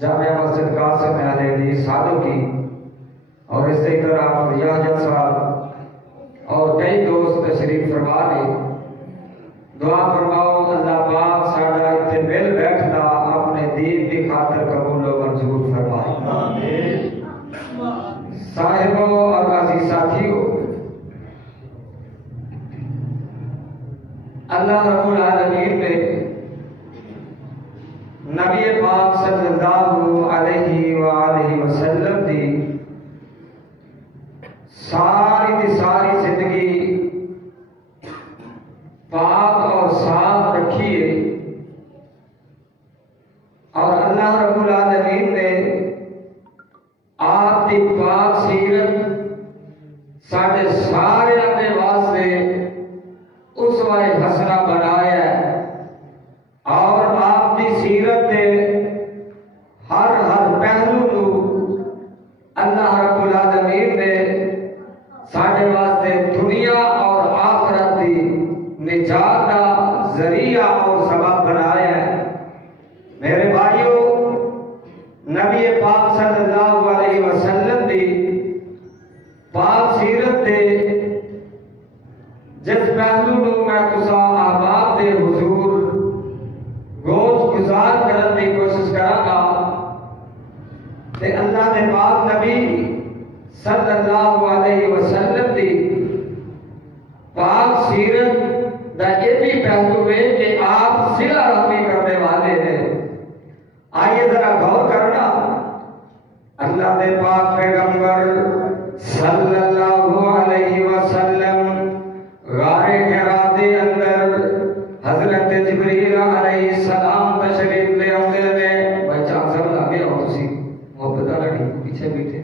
جامعہ مسجد قاسم علیہ حدیث سادو کی اور اسی طرح یحییٰ صاحب اور کئی دوست تشریف فرما لے. دعا فرماؤ اللہ پاک ساڈا اتنے مل بیٹھنا اپنے دین کی خاطر قبول و منظور فرمائے. آمین. صاحبوں اور عزیز ساتھیوں، اللہ رب العالمین نے نبی پاک صلی اللہ علیہ وآلہ وسلم دی ساری زندگی پاک اور صاف رکھی ہے، اور اللہ رب العالمین نے آپ کی پاک سیرت ساڈے سارے اپنے واسطے اسوہ حسنہ بنایا ہے، اور آپ کی سیرت دے ہر پہلو نو اللہ رب العالمین نے ساڈے واسطے دنیا اور آخرت دی نجات کا ذریعہ اور سبب بنایا ہے. میرے بھائیوں، نبی پاک صلی اللہ علیہ وسلم دی پاک سیرت دے جس پہلو نو میں تساں احباب دے حضور گوش گزار کرنے کی کوشش کراں گا تے اللہ دے پاک نبی صلی اللہ علیہ وسلم دی پاک سیرت دا یہ بھی پہلو ہے کہ آپ صلہ رحمی کرنے والے ہیں. آئیے ذرا غور کرنا، اللہ دے پاک پیغمبر صلی اللہ علیہ وسلم غار حرا دے اندر حضرت جبریل علیہ السلام تشریف لے آتے ہیں. بچہ سب آگے اور تسی محبت لڑی پیچھے بیٹھے.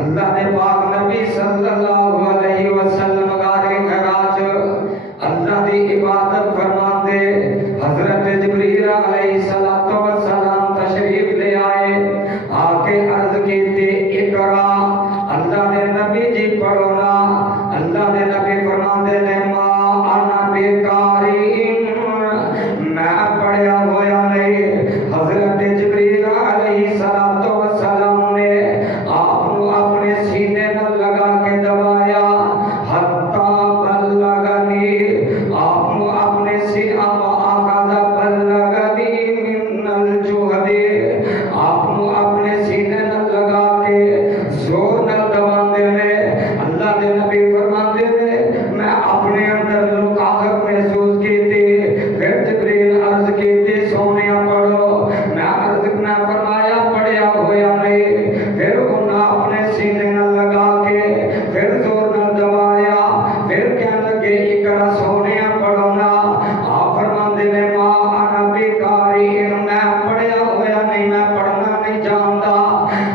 اللہ دے پاک نبی صلی اللہ علیہ وسلم غار حرا اللہ دی عبادت فرماندے حضرت جبریل علیہ السلام تشریف لے آئے. آ کے عرض کیتے اقرا، اللہ دے نبی جی پڑھو نا. اللہ دے نبی فرماندے نے ما انا بیکاری، میں پڑھیا ہویا نہیں. حضرت جبریل علیہ السلام نے آپ کو اپنے سینے نہ لگا کے دبایا حتی بلغنی، آپ کو اپنے سینے آقا بلغنی من الجہد، آپ کو اپنے سینے نہ لگا کے زور نہ دباندے ہیں. اللہ دے نبی فرماندے ہیں میں اپنے اندر لکاہٹ محسوس کی تھی. پھر جبریل عرض کی تھی سونیا پڑھو. میں عرض نہ فرمایا پڑھیا ہویا نہیں. پھر انہاں اپنے سینے نہ لگا کے پھر زور نہ دبایا. پھر کہنے لگے اقرا سونیا پڑھو نا. آپ فرماندے نے ما انا بیکاری، میں پڑھیا ہویا نہیں، میں پڑھنا نہیں جانتا.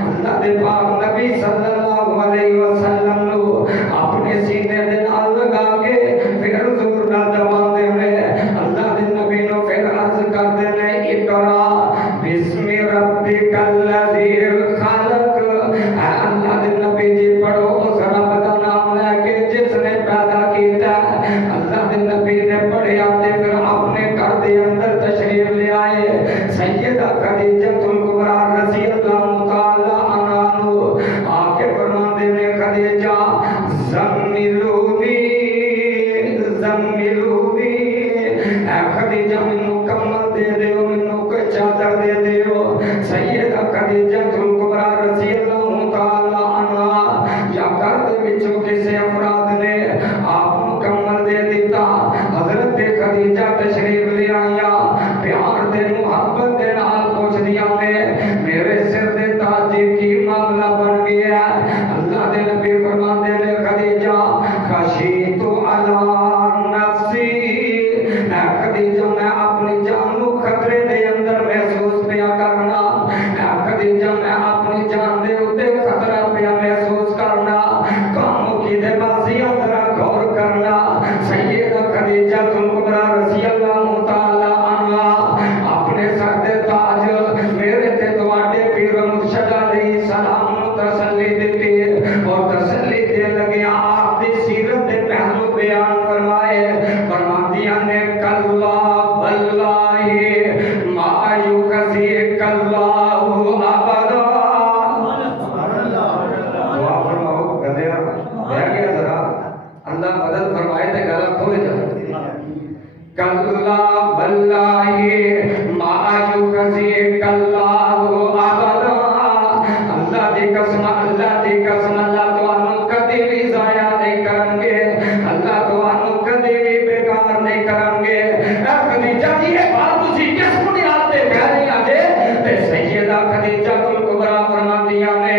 اللہ دے پاک نبی صلی اللہ علیہ وسلم نو اپنے سینے دے نال لگا کے پھر زور نہ دباندے ہیں. اللہ دے نبی نو پھر عرض کردے نے اقرا بسم ربک الذی خلق. اے اللہ دے نبی جی پڑھو اس رب دا نام لے کے جس نے پیدا کیتا. اللہ دے نبی نے پڑھیا تے پھر اپنے گھر دے اندر تشریف لے آئے. سیدہ خدیجہ کبریٰ رضی اللہ تعالی عنہا نو آ کے فرماندے نے خدیجہ زملونی اے خدیجہ منو کمل دے دیو، منو کوئی چادر دے دیو. سیدہ خدیجہ کبریٰ رضی اللہ تعالی عنہا یا گھر دے وچوں کسے افراد نے آپ کو کمل دے دیتا. حضرت خدیجہ تشریف لے آیا، پیار دے محبت دے نال پوچھ دیا نے میرے سر دے تاج کی معاملہ بن گیا. اللہ دے نبی فرماندے نے خدیجہ خشیت علی نفسی، اے خدیجہ میں اپنی جان کو خطرے دے اندر محسوس پیا کرنا. اے خدیجہ میں اپنی جان دے اوتے خطرہ پیا محسوس کرنا. کاموں کی دے بازیاں ذرا غور کرنا. سیدہ خدیجہ کبریٰ رضی اللہ تعالی عنہا اپنے سر دے تاج میرے تے تواڈے پیر مرشد علیہ السلام نو تسلی دتی اور تسلی دے لگے آپ دی سیرت دے پہلو بیان فرمائے. فرماندیاں نے کلا واللہ ما یکذب اللہ یخزیک اللہ ابدا اللہ دی قسم اللہ تانوں کدی بھی ضائع نہیں کرن گے اللہ تانوں کدی بھی بیکار نہیں کرن گے خدیجہ جی یہ بات تسی کس بنیاد تے کہہ رہی ہیں تے سیدہ خدیجہ الکبریٰ فرماندیاں نے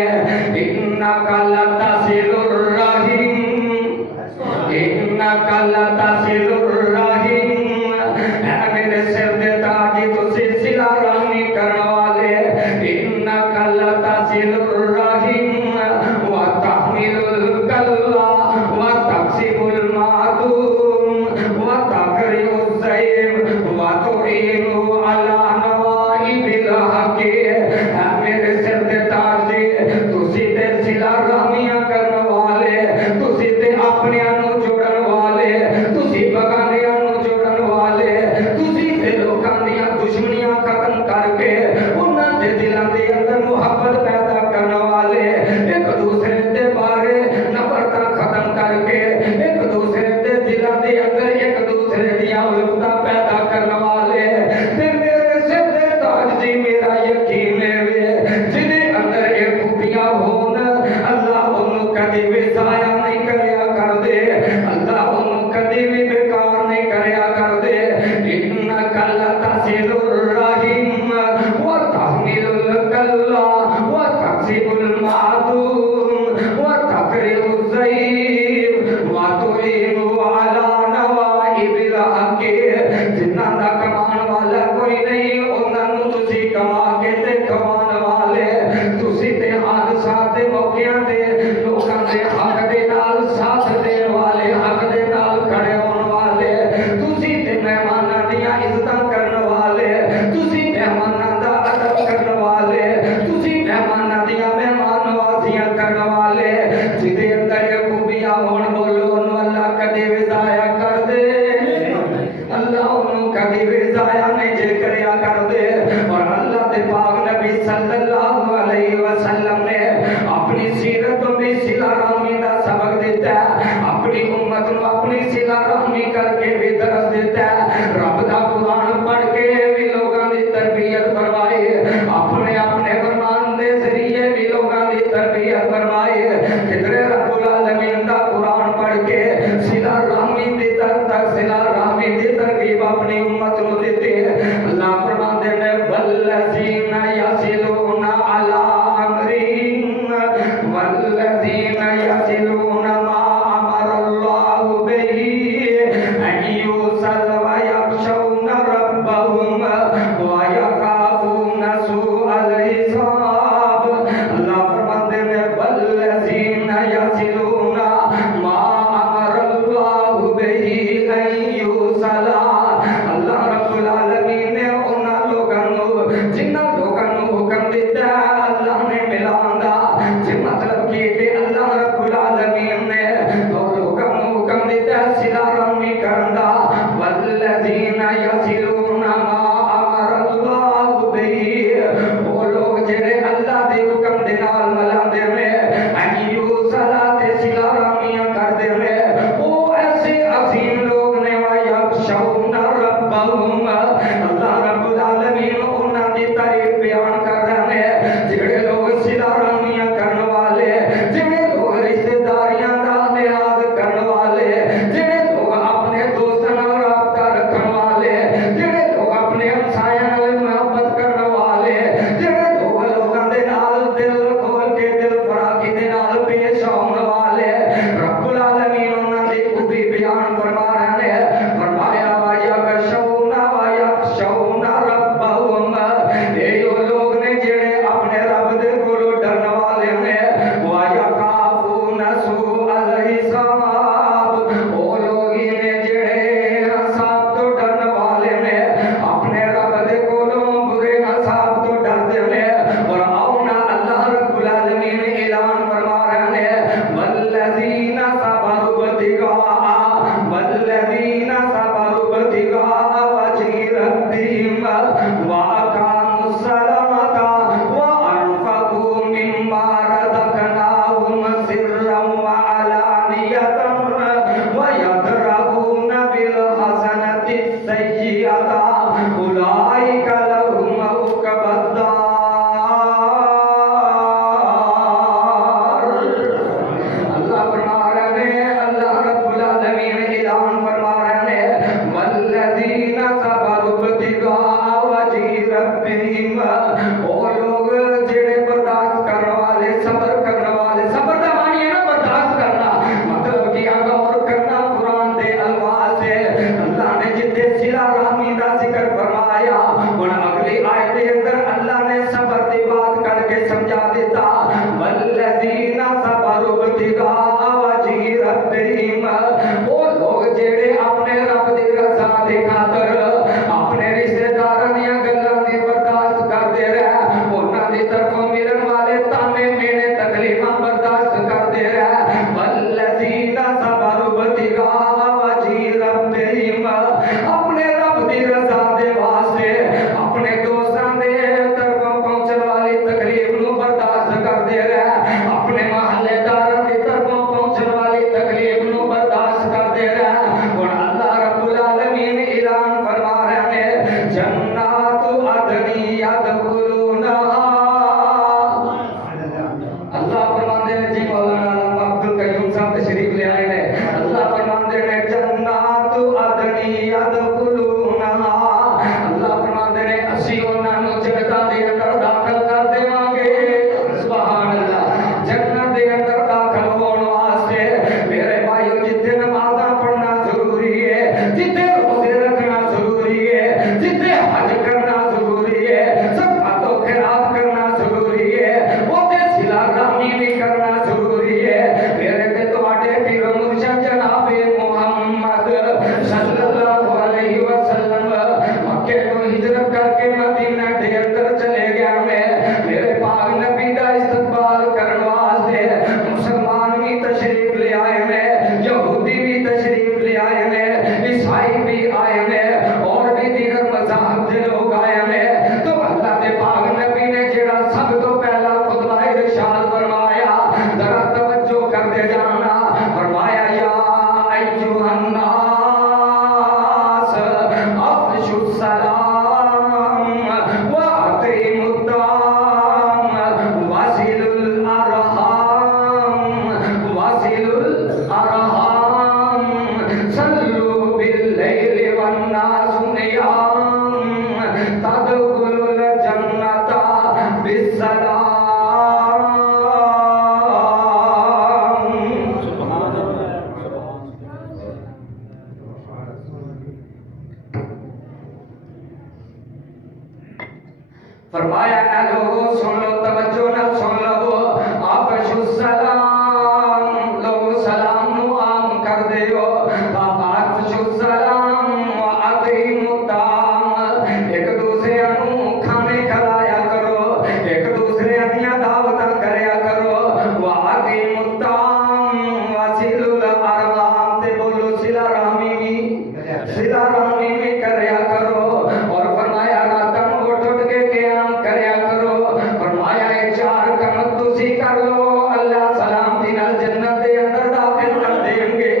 انک لتصل الرحیم انک لتصل الرحیم اے میرے سر دے تاج تسی صلہ رحمی کرن والے انک لتصل الرحیم وتحمل الکلا وتکسب المعدوم وتقری الضیف وتعین علی نوائب الحق اے میرے سر دے تاج تسی تے صلہ رحمیاں کرن والے تسی تے اپنیاں نو جوڑن والے تسی بگانیاں نو جوڑن والے تسی تے لوکاں دیاں دشمنیاں ختم کر کے انہاں دے دلاں دے اندر محبت پیدا کرن والے ایک دوسرے دے بارے نفرتاں ختم کر کے ایک دوسرے دے دلاں دے اندر ایک دوسرے دیاں الفتاں پیدا کرن والے تے میرے سر دے تاج دی میرا یقین ہے جدے اندر ایک خوبیاں ہون اللہ انہوں کدی بھی ضائع نہیں کریا کر دے اللہ انہوں کدی بھی بیکار نہیں کریا کر دے انک لتصل الرحیم وتحمل الکلا وتکسب المعدوم وتقری الضیف وتعین علی نوائب الحق جنہاں دا کمان والا کوئی نہیں انہاں نوں تسی کما کے تے کمان والے تسی تے حادثات دے موقعاں تے لوکاں دے حق دے نال ساتھ دین والے حق دے نال کھڑے ہون والے تسی تے مہماناں دیاں عزتاں کرن والے تسی مہماناں دا ادب کرن والے تسی مہماناں دیاں مہمان نوازیاں کرن والے جدے اندر یہ خوبیاں ہون بولو انہوں اللہ کدی بھی ضائع کر دے اللہ انہوں کدی بھی ضائع نہیں جے کریا کر دے اور اللہ دے پاک نبی صلی اللہ علیہ وسلم نے اپنی سیرت میں صلہ رحمی دا سبق دیتا ہے اپنی امت نو اپنی صلہ رحمی کر کے بھی درس دیتا ہے رب دا قرآن پڑھ کے بھی لوگاں دی تربیت فرمائے اپنے اپنے فرمان دے ذریعے بھی لوگاں دی تربیت فرمائے کدھر رب العالمین دا قرآن پڑھ کے صلہ رحمی دی صلہ رحمی دی ترغیب اپنی امت نو دیتے اللہ فرماندے نے والذین یصلون علی امرہم والذین یصلون ما امر اللہ بہ ان یوصل ویخشون ربهم ویخافون سوء الحساب اللہ فرماندے نے والذین یصلون ما امر اللہ بہ ان یوصل اللہ رب العالمین نے انہاں لوگاں نو جنہاں لوگاں نو حکم دیتا ہے اللہ نے ملانا جی مطلب کہ اللہ رب العالمین نے لوگاں نو حکم دیتا ہے صلہ رحمی کرنا والذین یصلون ما امر اللہ بہ وہ لوگ جڑے اللہ دے حکم دے نال ملاندے نے ان یوصل تے صلہ رحمیاں کردے نے وہ ایسے عظیم لوگ نے ویخشون ربهم اللہ رب العالمین انہاں دی تعریف بیان کر رہے ہیں جڑے لوگ صلہ رحمیاں کرن والے جڑے لوگ رشتہ داریاں دا لحاظ کرن والے جڑے لوگ اپنے دوستاں نال رابطہ رکھن والے جڑے لوگ اپنے ہمسایاں نال محبت کرن والے جڑے لوگ لوکاں دے نال دل کھول کے دل فرا کے بالسلام فرمایا نہ لوگوں سن لو توجہ نہ سن لو آفشوا السلام لوگوں سلام نو عام کر دیو آفشوا السلام وأطعموا الطعام ایک دوسرے نو کھانے کھلایا کرو ایک دوسرے دیاں دعوتاں کریا کرو وأطعموا الطعام وصلوا الأرحام تے بولو صلہ رحمی بھی کریا کرو اور فرمایا راتاں اٹھ اٹھ کے قیام کریا کرو فرمایا اے چار کم تسی کر لو اللہ سلامتی نال جنت دے اندر داخل کر دیں گے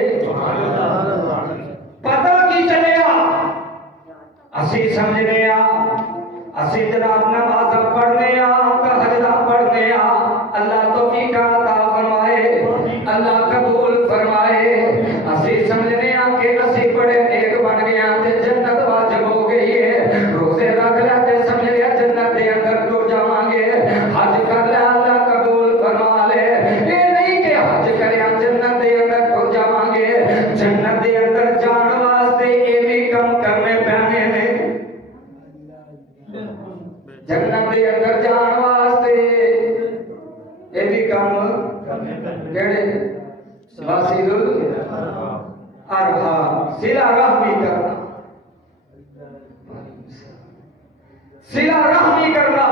پتہ کی چلیا اسی سمجھنے اسی جناب نماز پڑھنے تہجد پڑھنے اللہ توفیق عطا فرمائے اللہ قبول فرمائے اسی سمجھنے کہ اسی بڑے نیک بن گیا تے جنت واجب ہو گئی ہے روزے رکھ لے تے سمجھ لیا جنت دے اندر تو جاواں گے حج کر لے اللہ قبول فرما لے یہ نہیں کہ حج کریا جنت دے اندر تو جاواں گے جنت دے اندر جان واسطے یہ بھی کم کرنے پینے نے جنت دے اندر جان واسطے یہ بھی کم کیڑے واسیل ارحام صلہ رحمی کرنا صلہ رحمی کرنا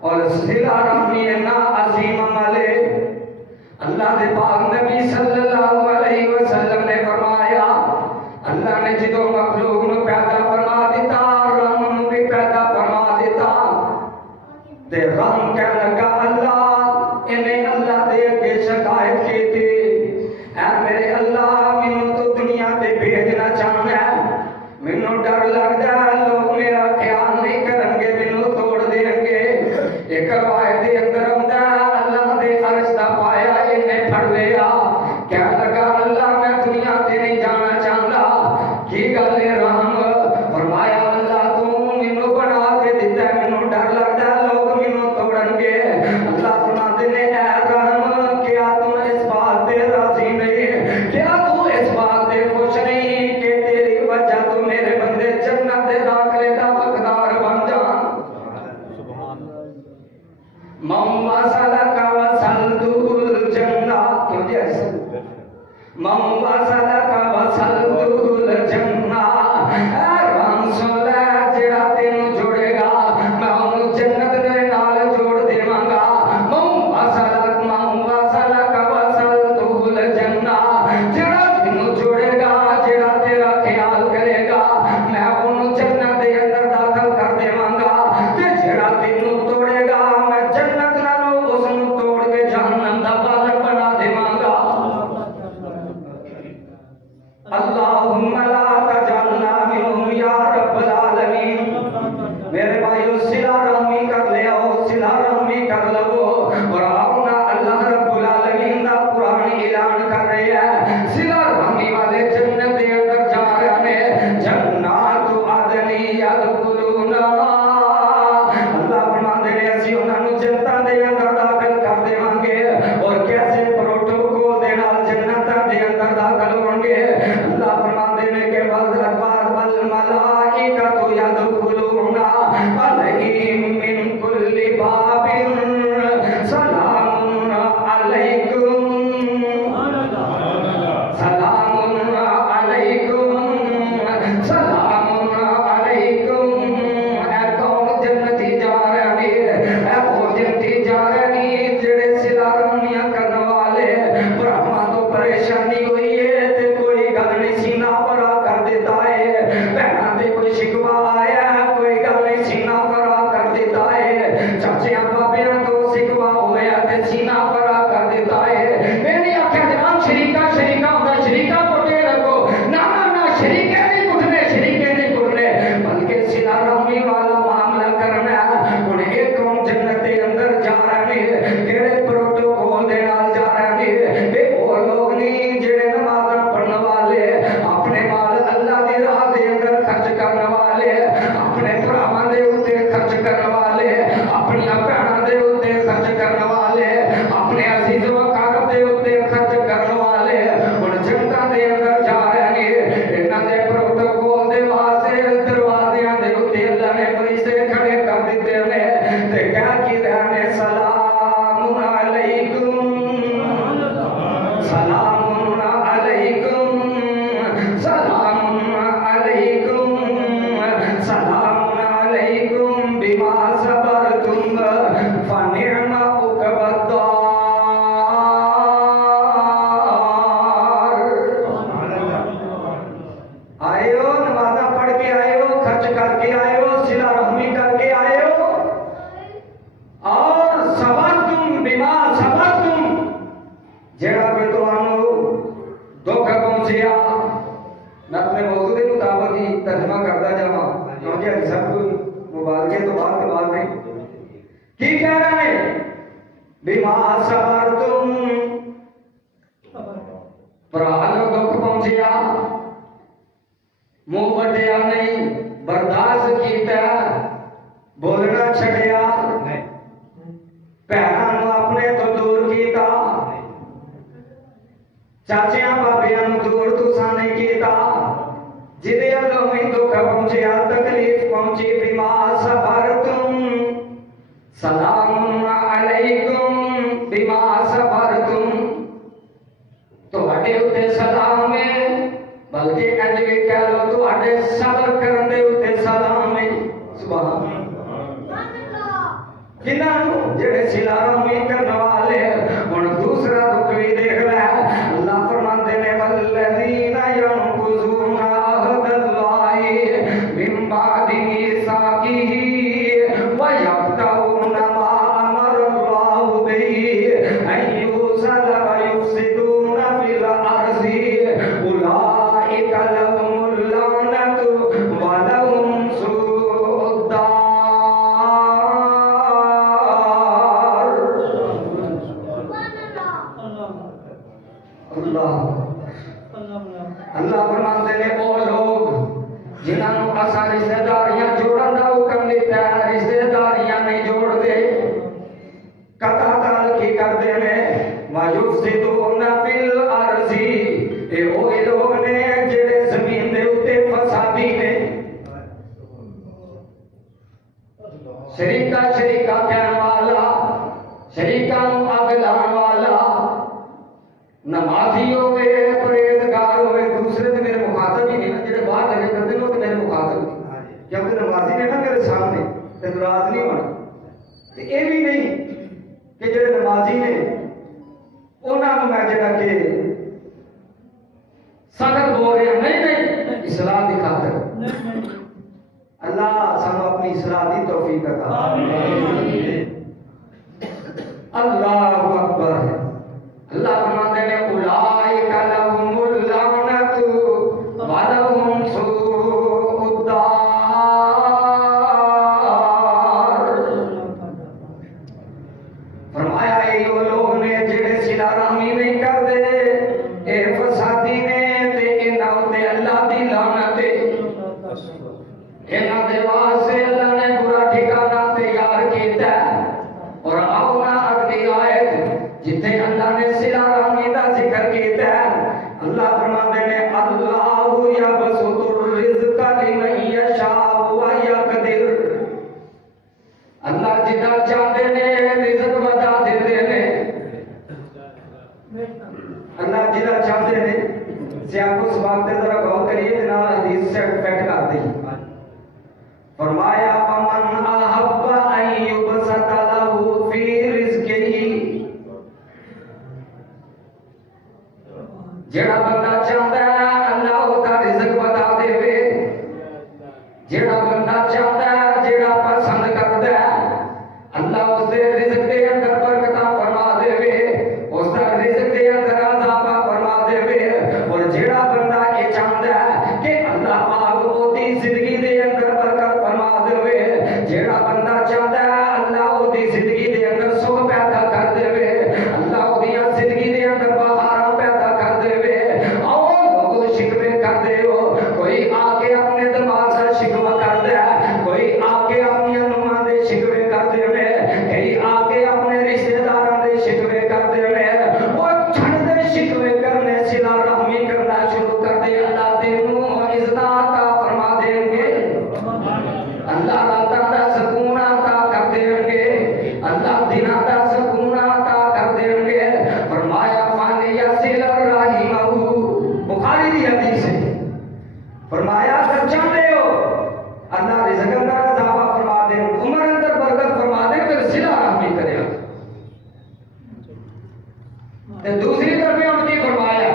اور صلہ رحمی نا عظیم عمل ہے اللہ دے پاک نبی صلی اللہ علیہ وسلم نے فرمایا اللہ نے جدو مخلوق نو پیدا فرما دیتا رحم بھی پیدا فرما دیتا تے رحم کہنے لگا اللہ انہیں اللہ دے کے شکایت کی تھی اے میرے اللہ مینوں تو دنیا تے بھیجنا چاہنا ہے مینوں ڈر لگدا ہے لوگ میرا خیال نہیں کرن گے مینوں توڑ دیں گے ایک روایت دے اندر آندا ہے اللہ دے عرش دا پایا انہیں پھڑ لیا کہنے لگا اللہ میں دنیا تے نہیں جانا چاہتا کی گل ہے رحم فرمایا اللہ تو مینوں بنا کے دتا ہے مینوں ڈر لگدا ہے لوگ مینوں توڑن گے اللہ فرماتے نے اے رحم کیا تو اس بات تے راضی نہیں کیا تو اس بات تے خوش نہیں کہ تیری وجہ تو میرے بندے جنت دے داخلے دا حقدار بن جان من وصلک وصلتہ الجنہ کیوں جی ایسا من وصلک وصلتہ الجنہ اے رسول جڑا تینوں جوڑے گا میں انہوں جنت دے نال جوڑ دیواں گا من وصلک وصلتہ الجنہ جڑا تینوں جوڑے گا جڑا تیرا خیال کرے گا میں انہوں جنت دے اندر داخل کر دیواں گا تے جڑا تینوں توڑے گا میں جنت نالوں اس نوں توڑ کے جہنم دا بالر بنا دیواں گا اللہم لا تجعلنا منہم یا رب العالمین میرے بھائیو صلہ رحمی کر لے آؤ صلہ رحمی کر لو اور آؤنا اللہ رب العالمین دا قرآن اعلان کر رہے ہیں صلہ رحمی والے جنت دے اندر جا رہے ہیں جنات عدن یدخلونہا اللہ فرما دے رہے اسی انہاں نو جنتاں دے اندر داخل کر دیواں گے اور کیسے پروٹوکول دے نال جنتاں دے اندر داخل ہون گے اللہ فرما دے رہے کہ والملائکۃ یدخلون علیہم من کل باب سلام علیکم سلام علیکم سلام علیکم اے کون جنتی جا رہے ہیں اے وہ جنتی جا رہے ہیں جڑے صلہ رحمیاں کرنے والے برہما تو پریشانی ہوئی ہے تے کوئی گل نہیں سینہ بھرا کر دیتا ہے بہنا تے کوئی شکوا آیا کوئی گل نہیں سینہ بھرا کر دیتا ہے چاچیاں بابیاں تو شکوا ہویا تے سینہ بھرا کر دیتا ہے میری آنکھیں جان شریکہ ہوتا شریکہ پٹے رکھو نہ شریکے نہیں کٹنے بلکہ صلہ رحمی والا معاملہ کرنا ہے انہیں ایک قوم جنت دے اندر جا رہے ہیں کیڑے پروٹوکول دے نال جا رہے ہیں بے وہ لوگ نہیں جڑے نمازاں پڑھنے والے اپنے مال اللہ دی راہ دے اندر خرچ کرنے والے اپنے بھراواں دے اوتے خرچ کرنے والے اپنی بہناں کی کہہ رہے ہیں بما صبرتم پرانو دکھ پہنچیا منہ وٹیا نہیں برداشت کیتا بولنا چھڑیا بہنوں اپنے تو دور کیتا چاچیاں بابیاں دور تساں نہیں کیتا جدے اللہ میں دکھ پہنچیا تکلیف پہنچی بما صبرتم سلام علیکم بما صبرتم تو ہٹے اتے سلام ہے بلکہ انج بھی کہہ لو تو ہٹے صبر کرن دے اتے سلام ہے سبحان کنہوں جڑے سلا رامی کرنے والے ہن دوسرا رخ بھی دیکھ لے اللہ فرماندے نے والذین ينقضون عہد اللہ من بعد میثاقہ ویقطعون ما امر اللہ به ان یوصل ویفسدون فی الارض اولئک لهم اللعنۃ ولهم سوء الدار اللہ فرماتے ہیں وہ لوگ جنہوں اسا رشتہ داریاں جوڑن دا حکم دیتا ہے رشتہ داریاں نہیں جوڑتے قطع تعلقی کرتے ہیں وَيُفْسِدُونَ فِي الْأَرْضِ اے وہی لوگ نے جڑے زمین دے اوتے فسادی نے شریکا کہن والا شریکا اگ لان والا نمازی ہوئے پرہیزگار ہوئے دوسرے تو میرے مخاطب ہی نہیں نا جڑے باہر لگے کرتے ہیں وہ تو میرے مخاطب نہیں جب کہ نمازی نے نا میرے سامنے تو ناراض نہیں ہونا یہ بھی نہیں کہ جڑے نمازی نے انہوں میں جڑا کہ سخت بول رہے نہیں اصلاح دی خاطر اللہ سانو اپنی اصلاح دی توفیق عطا اللہ اکبر اللہ فرماتے ہیں اولئک لهم اللعنۃ ولهم سوء الدار فرمایا یہ وہ لوگ نے جڑے صلہ رحمی نہیں کردے اے فسادی نے تے انہاں تے اللہ دی لعنت ہے انہاں دے واسطے اللہ نے برا ٹھکانہ تیار کیتا ہے اور آؤنا اگلی آیت جتنے اللہ نے صلہ رحمی دا ذکر کیتا ہے اللہ فرماتے ہیں اللہ یبسط الرزق لمن یشاء ویقدر اللہ جدا چاہتے نے رزق بتا دیتے نے اللہ جدا چاہتے نے سیاق اس بات تے ذرا غور کریے جناب حدیث سے فیکٹ کرتے ہیں فرمایا ومن احب ان یبسط له فی رزقہ جڑا بندہ چاہتا ہے اللہ ہوتا رزق بتا دے وے جڑا بندہ چاہتا ہے جڑا پسند کرتا ہے اللہ اس دے رزق دے اندر برکت فرما دے وے اس دا رزق دے اندر اضافہ فرما دے وے اور جڑا بندہ یہ چاہتا ہے کہ اللہ پاک اودی زندگی دے اندر برکت فرما دے وے جڑا بندہ چاہتا ہے اللہ اودی زندگی دے اندر سکھ پیدا کر دے وے اللہ اودی زندگی دے اندر بہاراں پیدا کر دے وے اور لوگ شکوے کر دے ہو کوئی آ کے اپنے دماغ سے شکوہ کر دے کوئی آ کے اپنی انواع دے شکوے کر دے وے کئی آ کے اپنے رشتہ داراں دے شکوے کر دے وے وہ چھڑ دے شکوے کرنے صلہ رحمی کرنا شروع کر دے اللہ تینوں عزت عطا فرما دیں گے اللہ تعالی سکون عطا کر دیں گے اللہ دین عطا سکون عطا کر دیں گے فرمایا من یصل رحمہ بخاری دی حدیث ہے فرمایا اگر چاہتے ہو اللہ رزق اندر اضافہ فرما دے عمر اندر برکت فرما دے پھر صلہ رحمی کرے دوسری طرف ان کی فرمایا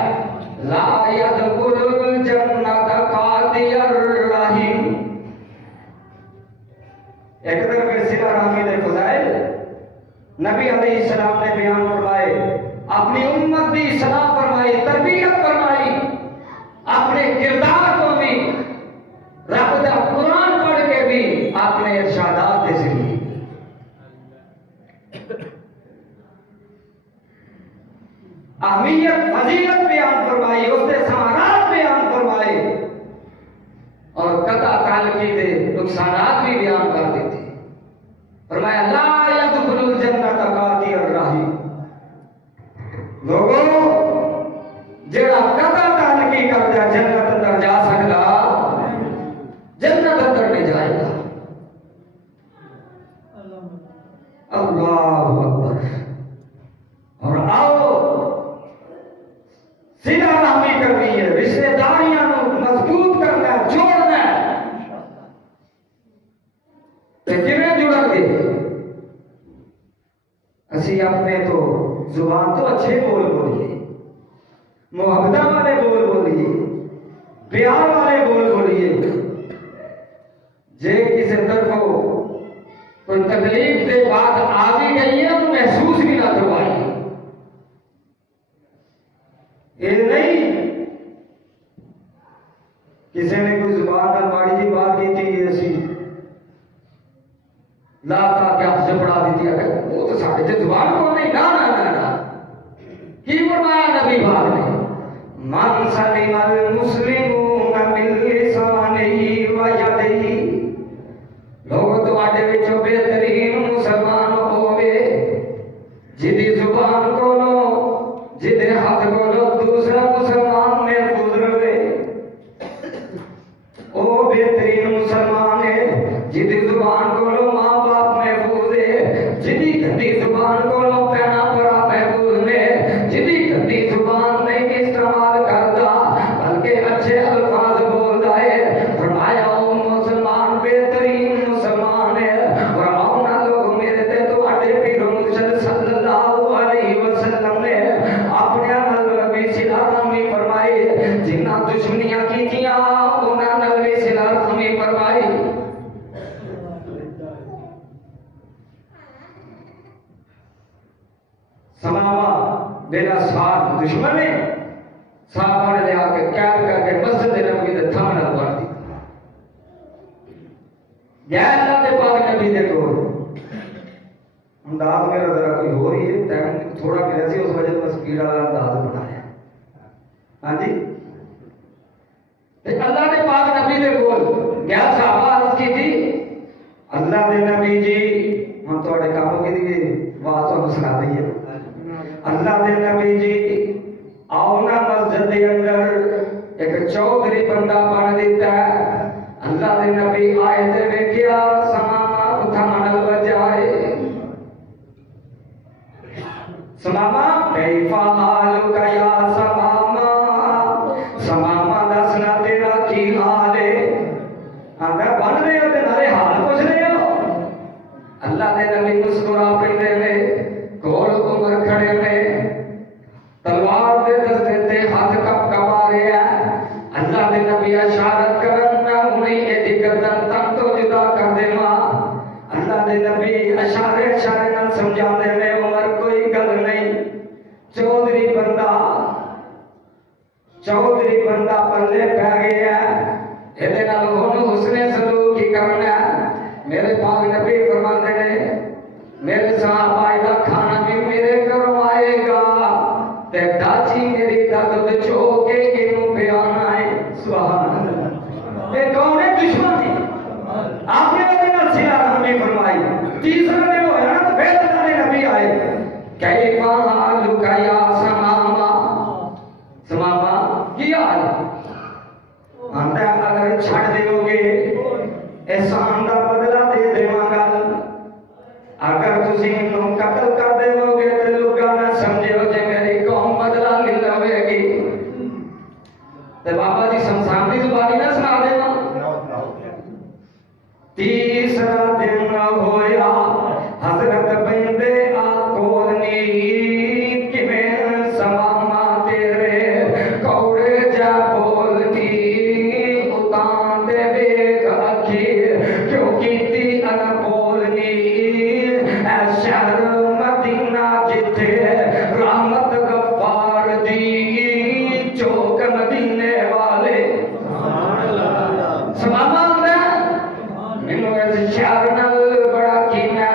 لا يدخل الجنة قاطع الرحم ایک طرف صلہ رحمی دے فضائل نبی علیہ السلام نے بیان فرمائے اپنی امت کی اصلاح فرمائی تربیت فرمائی اپنے کردار کو بھی رب دا قرآن پڑھ کے بھی اپنے ارشادات دے ذریعے اہمیت فضیلت بیان فرمائی، اس نے ثمرات بیان فرمائے اور قطع تعلقی دے نقصانات بھی بیان کر دیتے. فرمایا لا يدخل الجنت قاطع الرحم. لوگوں جڑا قطع تعلقی کرتا ہے جنت اندر جا سکتا، جنت اندر نہیں جائے گا. اللہ اکبر. اور آؤ صلہ رحمی کرنی ہے، رشتے داریاں مضبوط کرنا ہے، جوڑنا ہے. کیویں جڑن گے؟ اسی اپنے تو زبان تو اچھے بول بولیے، محبت والے بول بولیے، پیار والے بول بولیے. جے کسی طرف کوئی تکلیف سے بات آ بھی گئی ہے تو محسوس بھی نہ کروائیے. یہ نہیں کسی نے کوئی زبان نہ ماڑی جی بات کی تھی ایسی لاتا کیا سے پڑھا دیتی ہے، وہ تو سارے سے زبان کو نہیں نہ کی فرمایا نبی پاک نے من سلم المسلمون من لسانه ويده. لوگوں تواڈے وچوں بہترین مسلمان ہوے جدی زبان کولو جدے ہاتھ کولو دوسرا مسلمان محفوظ رہے. او بہترین مسلمان ہے جدی زبان کولو ماں باپ محفوظ ہے، جدی گندی زبان کولو پہنا پڑا محفوظ ہے، جدی گندی زبان نہیں استعمال کرتا بلکہ اچھے الفاظ بولتا ہے. فرمایا او مسلمان بہترین مسلمان ہے. اور آؤنا لوگ میرے تے تو اٹے پیر مرشد صلی اللہ علیہ وسلم نے اپنے نال بھی صلہ رحمی فرمائی. جنہ دشمنیاں کیتیاں انہاں نال بھی صلہ رحمی فرمائی. سماوا میرا ساتھ دشمن ہے، صحابہ نے لے آ کے قید کر کے مسجد نبوی دے تھامنے مار دی. گیا اللہ دے پاک نبی دے کول انداز میرا ذرا کوئی ہو رہی ہے، ٹائم تھوڑا ملا سی، اس وجہ سے سپیڈ والا انداز بنایا. ہاں جی اللہ دے پاک نبی دے کول گیا، صحابہ عرض کی تھی اللہ دے نبی جی ہم تھوڑے کاموں کی دی بات تو سنا دئیے. اللہ دے نبی جی آؤ نا مسجد دے اندر ایک چودھری بندہ بن دیتا ہے. اللہ دے نبی آئے تے ویکھیا سماما اٹھان بجائے. سماما کیف حالک یا سماما، سماما دسنا تیرا کی حال ہے. آندا بن رہے ہو تے نالے حال پوچھ رہے ہو. اللہ دے نبی مسکرا پندے میں کول عمر کھڑے میں تلوار دے دستے تے ہاتھ کپ کما رہے ہیں. اللہ دے نبی اشارت کرن میں انہیں ایڈی گردن تن تو جدا کر دے ماں. اللہ دے نبی اشارے نال سمجھا دے میں عمر کوئی گل نہیں. چودھری بندہ پلے پہ گیا ہے، یہ نال ہن حسن سلوک کی کرنا ہے. میرے پاک نبی فرماتے ہیں میرے صحابہ دا کھانا بھی میرے گھروں آئے گا تے ڈاچی میری دد چو کے انہوں بیانا ہے. سبحان اللہ. یہ کون ہے؟ دشمن تھی. آپ نے وہ دن صلہ رحمی فرمائی. تیسرا نے وہ ہے نا پھر اللہ نبی آئے کیف حالک یا سماما، سماما کی حال آندا اگر چھڑ دیو گے احسان دا بدلہ دے دیواں گا. اگر تسی انہوں قتل کر دیو گے تے لوگاں نہ سمجھو جے میری قوم بدلہ لے لوے گی. تے بابا جی شمشان دی زبانی نہ سنا دینا. تیسرا دن ہویا حضرت بندے آکولنی کیویں سماما تیرے کوڑے جا بولنی اتان دے ویکھ اکھی کیوں کیتی ان بولنی. اے شہر مدینہ جتھے رحمت غفار دی چوک مدینے والے. سماما مینوں اس شہر نال بڑا کینا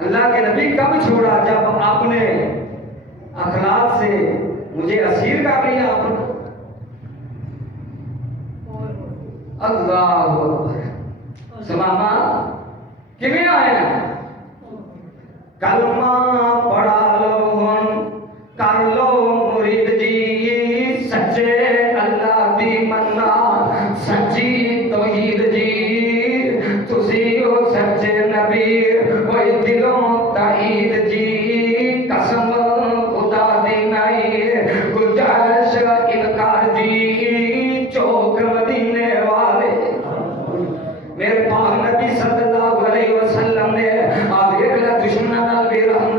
اللہ کے نبی کب چھوڑا؟ جب اپنے اخلاق سے مجھے اسیر کر لیا آپ نے۔ اللہ اکبر۔ سماما کیویں آیا؟ کلمہ پڑھا لو ہن کر لو مرید جی، سچے اللہ دی مننا سچی توحید جی، تسی ہو سچے نبی کوئی دلوں تائید جی، قسم خدا دی نہیں گنجائش انکار جی، چوک مدینے والے میرے پاک نبی صلی اللہ علیہ وسلم نے آپ ایک دشمنوں نال بھی رحم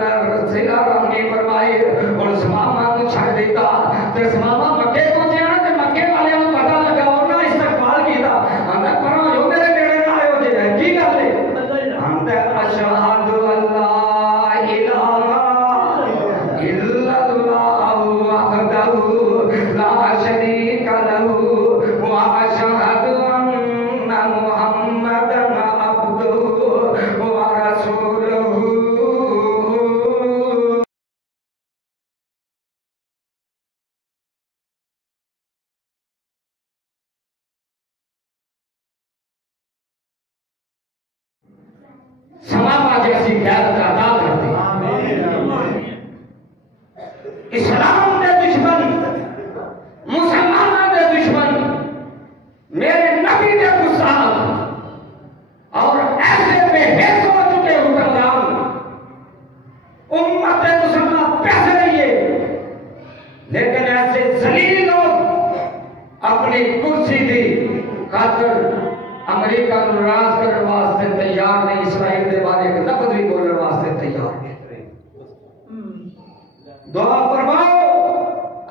نہیں فرمائے اور سماما کو چھڑ دیتا تے سماما مکے پہنچیا نا تے مکے والے نوں پتہ لگا انہاں استقبال کیتا اندر پراں جو میرے نیڑے نہ آئے ہو جے کی گل ہے اندر اشہد اللہ الہ الا اللہ وحدہ لا شریک لہ واشہد ان محمدن عبدہ ورسولہ۔ سماما جیسی غیرت ادا کرتے اسلام کے دشمن، مسلمانوں کے دشمن، میرے نبی کے گستاخ اور ایسے بے حیث ہو چکے حکمران امت مسلمہ پیسے رہیے، لیکن ایسے ذلیل لوگ اپنی کرسی دی خاطر امریکہ کو ناراض کرنے واسطے تیار نہیں، اسرائیل کے بارے میں لفظ بھی بولنے واسطے تیار نہیں۔ دعا فرماؤ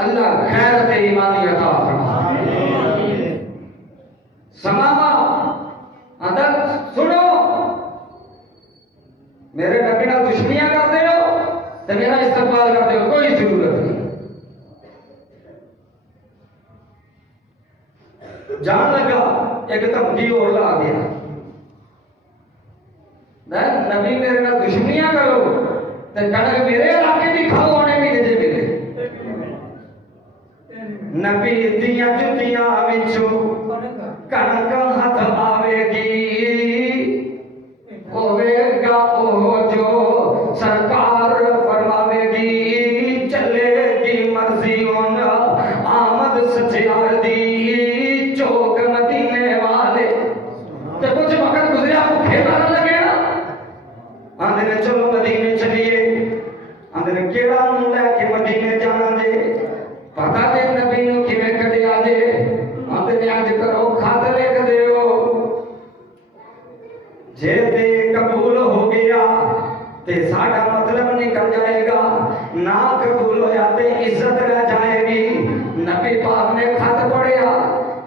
اللہ خیرت ایمانی عطا فرمائے۔ سماما اندر سنو، میرے نبی نال دشمنیاں کرتے ہو تو میرا استقبال کرتے ہو، کوئی ضرورت نہیں۔ جان لگا ایک تبدیل اور لا گیا نبی میرے نال دشمنیاں کرو تو کنک میرے علاقے بھی کھاؤ آنے بھی دے ملے۔ نبی دیاں جتیاں وچوں کنک ہاتھ آوے گی، ہوے گا او جو سرکار فرماوے گی، چلے گی مرضی ان آمد سچیار دی، چوک مدینے والے تے کچھ وقت گزریا بھوکے مارن لگے نا، آندے نے چلو مدینے چلیے، آندے نے کیڑا منہ لے کے مدینے جانا دے، پتہ تے نبی نوں کیویں کڈیا دے، آندے نے اج کرو خط لکھ دیو، جے تے قبول ہو گیا تے ساڈا مطلب نکل جائے گا، نہ قبول ہویا تے عزت رہ جائے گی۔ نبی پاک نے خط پڑھیا،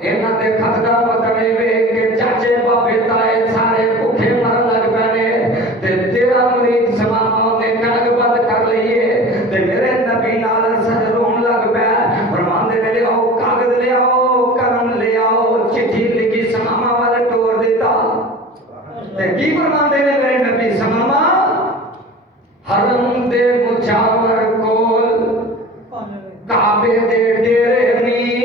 انہاں دے خط دا مطلب اے کہ چاچے بابے تائے سارے بھوکے مرن لگ پے تے تیرا مرید سماما نے کنک بند کر لئیے تے میرے نبی نال سج رون لگ پے، فرماندے نے لے آؤ کاغذ لے آؤ قلم لے آؤ، چٹھی لکھی سماما والے ٹور دیتا تے کی فرماندے نے میرے نبی سماما حرم دے مجاور کول کعبے دے ڈیرے نی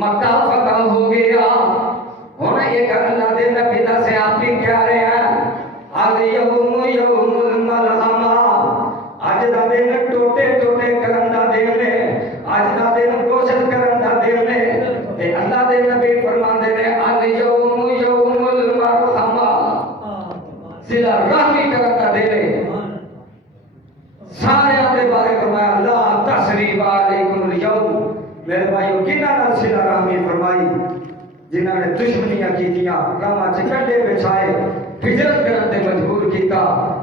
مکہ فتح ہو گیا ہونا ایک اللہ دے نبی دا سے آپ بھی کیا رہے ہیں الیوم یوم الملحمہ آج دا دن ٹوٹے ٹوٹے کرن دا دن نے آج دا دن کوشش کرن دا دن نے اے اللہ دے نبی فرماندے نے الیوم یوم الملحمہ صلہ رحمی کرن دا دن نے سارے دے بارے فرمایا لا تسریب علیکم اليوم میرے بھائیو کنہ نال صلہ رحمی فرمائی جنہاں نے دشمنیاں کیتیاں راما چکڑے بچھائے ہجرت کرنے مجبور کیتا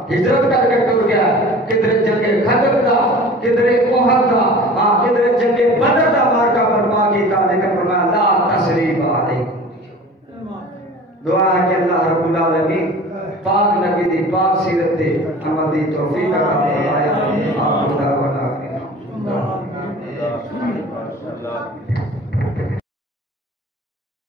ہجرت کر کے ٹر گیا کدھر جنگ خندق دا کدھر احد دا ہاں کدھر جنگ بدر دا مارکا برپا کیتا لیکن فرمایا لا تسریب علیکم دعا ہے کہ اللہ رب العالمین پاک نبی دی پاک سیرت دے عمل دی توفیق عطا فرمائے